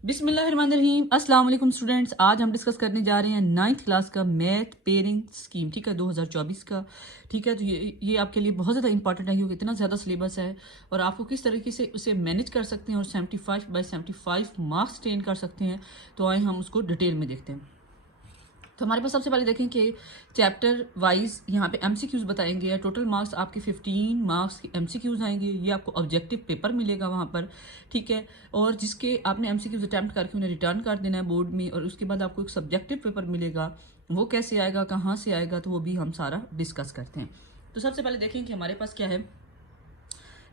बिस्मिल्लाहिर्रहमानिर्रहीम। अस्सलाम वालेकुम स्टूडेंट्स, आज हम डिस्कस करने जा रहे हैं 9th क्लास का मैथ पेयरिंग स्कीम, ठीक है, 2024 का। ठीक है, तो ये आपके लिए बहुत ज़्यादा इंपॉर्टेंट है क्योंकि इतना ज़्यादा सिलेबस है और आपको किस तरीके से उसे मैनेज कर सकते हैं और 75/75 मार्क्स टेन कर सकते हैं। तो आए हम उसको डिटेल में देखते हैं। तो हमारे पास सबसे पहले देखें कि चैप्टर वाइज यहाँ पे एमसीक्यूज बताएंगे। टोटल मार्क्स आपके 15 मार्क्स के एमसीक्यूज आएंगे। ये आपको ऑब्जेक्टिव पेपर मिलेगा वहाँ पर, ठीक है, और जिसके आपने एमसीक्यूज अटैम्प्ट करके उन्हें रिटर्न कर देना है बोर्ड में। और उसके बाद आपको एक सब्जेक्टिव पेपर मिलेगा, वो कैसे आएगा, कहाँ से आएगा, तो वो भी हम सारा डिस्कस करते हैं। तो सबसे पहले देखें कि हमारे पास क्या है।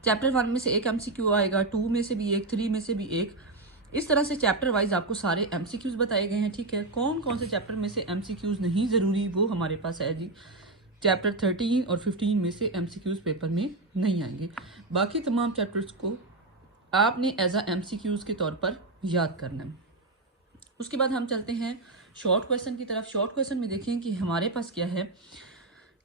चैप्टर 1 में से एक एमसीक्यू आएगा, 2 में से भी एक, 3 में से भी एक। इस तरह से चैप्टर वाइज आपको सारे एमसीक्यूज बताए गए हैं, ठीक है। कौन कौन से चैप्टर में से एमसीक्यूज नहीं ज़रूरी वो हमारे पास है जी। चैप्टर 13 और 15 में से एमसीक्यूज पेपर में नहीं आएंगे। बाकी तमाम चैप्टर्स को आपने एज अ एमसीक्यूज के तौर पर याद करना है। उसके बाद हम चलते हैं शॉर्ट क्वेश्चन की तरफ। शॉर्ट क्वेश्चन में देखें कि हमारे पास क्या है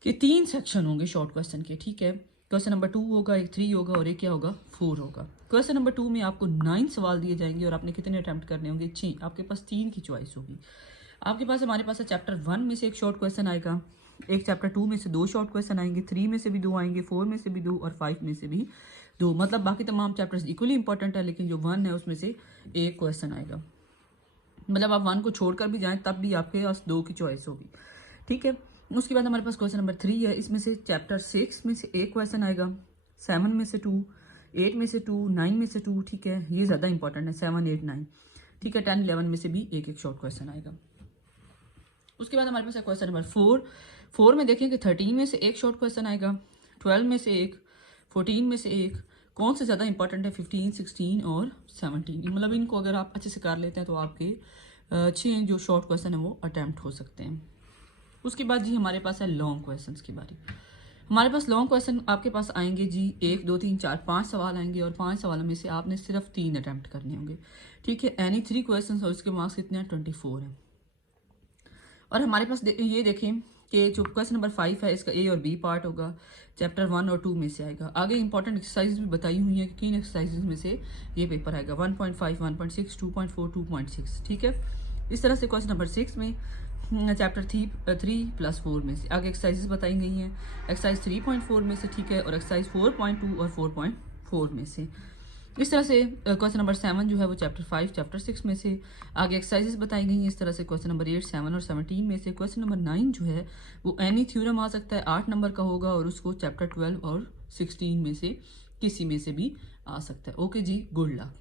कि 3 सेक्शन होंगे शॉर्ट क्वेश्चन के, ठीक है। क्वेश्चन नंबर 2 होगा, एक 3 होगा और एक क्या होगा, 4 होगा। क्वेश्चन नंबर 2 में आपको 9 सवाल दिए जाएंगे और आपने कितने अटैम्प्ट करने होंगे, 6। आपके पास 3 की चॉइस होगी। आपके पास हमारे पास है चैप्टर 1 में से एक शॉर्ट क्वेश्चन आएगा, एक चैप्टर 2 में से 2 शॉर्ट क्वेश्चन आएंगे, 3 में से भी 2 आएंगे, 4 में से भी 2 और 5 में से भी 2। मतलब बाकी तमाम चैप्टर्स इक्वली इंपॉर्टेंट है, लेकिन जो 1 है उसमें से एक क्वेश्चन आएगा। मतलब आप 1 को छोड़कर भी जाएं तब भी आपके पास 2 की चॉइस होगी, ठीक है। उसके बाद हमारे पास क्वेश्चन नंबर 3 है। इसमें से चैप्टर 6 में से एक क्वेश्चन आएगा, 7 में से 2, 8 में से 2, 9 में से 2, ठीक है। ये ज़्यादा इंपॉर्टेंट है, 7, 8, 9, ठीक है। 10, 11 में से भी एक एक शॉर्ट क्वेश्चन आएगा। उसके बाद हमारे पास है क्वेश्चन नंबर 4 में देखें कि 13 में से एक शॉर्ट क्वेश्चन आएगा, 12 में से एक, 14 में से एक। कौन से ज़्यादा इंपॉर्टेंट है, 15, 16 और 17। मतलब इनको अगर आप अच्छे से कर लेते हैं तो आपके 6 जो शॉर्ट क्वेश्चन है वो अटैम्प्ट हो सकते हैं। उसके बाद जी हमारे पास है लॉन्ग क्वेश्चंस की बारी। हमारे पास लॉन्ग क्वेश्चन आपके पास आएंगे जी, 1, 2, 3, 4, 5 सवाल आएंगे और 5 सवालों में से आपने सिर्फ 3 अटैम्प्ट करने होंगे, ठीक है। एनी 3 क्वेश्चन और उसके मार्क्स कितने हैं, 24 हैं। और हमारे पास ये देखें कि जो क्वेश्चन नंबर 5 है इसका ए और बी पार्ट होगा, चैप्टर 1 और 2 में से आएगा। आगे इंपॉर्टेंट एक्सरसाइज भी बताई हुई है कि किन एक्सरसाइजेज में से ये पेपर आएगा, 1.5, 1.6, 2.4, 2.6, ठीक है। इस तरह से क्वेश्चन नंबर 6 में चैप्टर 3+4 में से आगे एक्सरसाइजेज बताई गई हैं, एक्सरसाइज 3.4 में से, ठीक है, और एक्सरसाइज 4.2 और 4.4 में से। इस तरह से क्वेश्चन नंबर 7 जो है वो चैप्टर 5, चैप्टर 6 में से आगे एक्सरसाइजेज बताई गई हैं। इस तरह से क्वेश्चन नंबर 8, 7 और 17 में से। क्वेश्चन नंबर 9 जो है वो एनी थ्योरम आ सकता है, 8 नंबर का होगा और उसको चैप्टर 12 और 16 में से किसी में से भी आ सकता है। ओके जी, गुड लक।